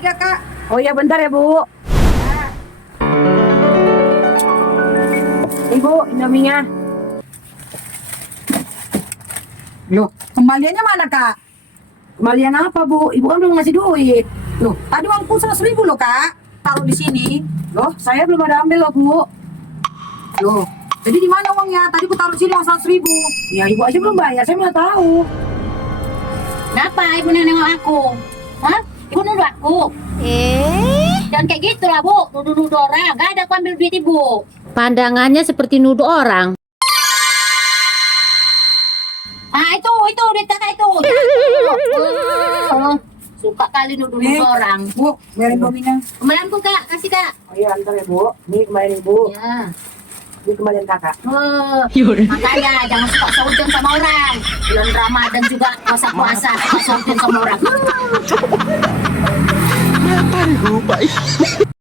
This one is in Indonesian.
3 Kak. Oh ya bentar ya Bu. Ibu, Indominya. Loh, kembaliannya mana Kak? Kembalian apa Bu? Ibu kan belum ngasih duit. Loh, tadi uangku 100.000 loh Kak. Taruh di sini. Loh, saya belum ada ambil loh Bu. Loh, jadi di mana uangnya? Tadi ku taruh sini uang 100.000. Ya Ibu aja belum bayar, saya mana tahu. Kenapa ibu nengok aku? Hah? Ibu nuduh aku? Jangan kayak gitu lah bu, nuduh-nuduh orang. Gak ada aku ambil duit ibu. Pandangannya seperti nuduh orang. Ah itu duit kakak itu. Suka kali nuduh-nuduh orang. Bu, biarin dominya. Kembalianku kak, kasih kak. Oh iya, antar ya Bu. Ini kembalian Ibu. Ya. Ini kembalian Kakak. Makanya jangan suka seujung sama orang. Bulan Ramadan juga puasa-puasa, suka seujung sama orang. Lupa.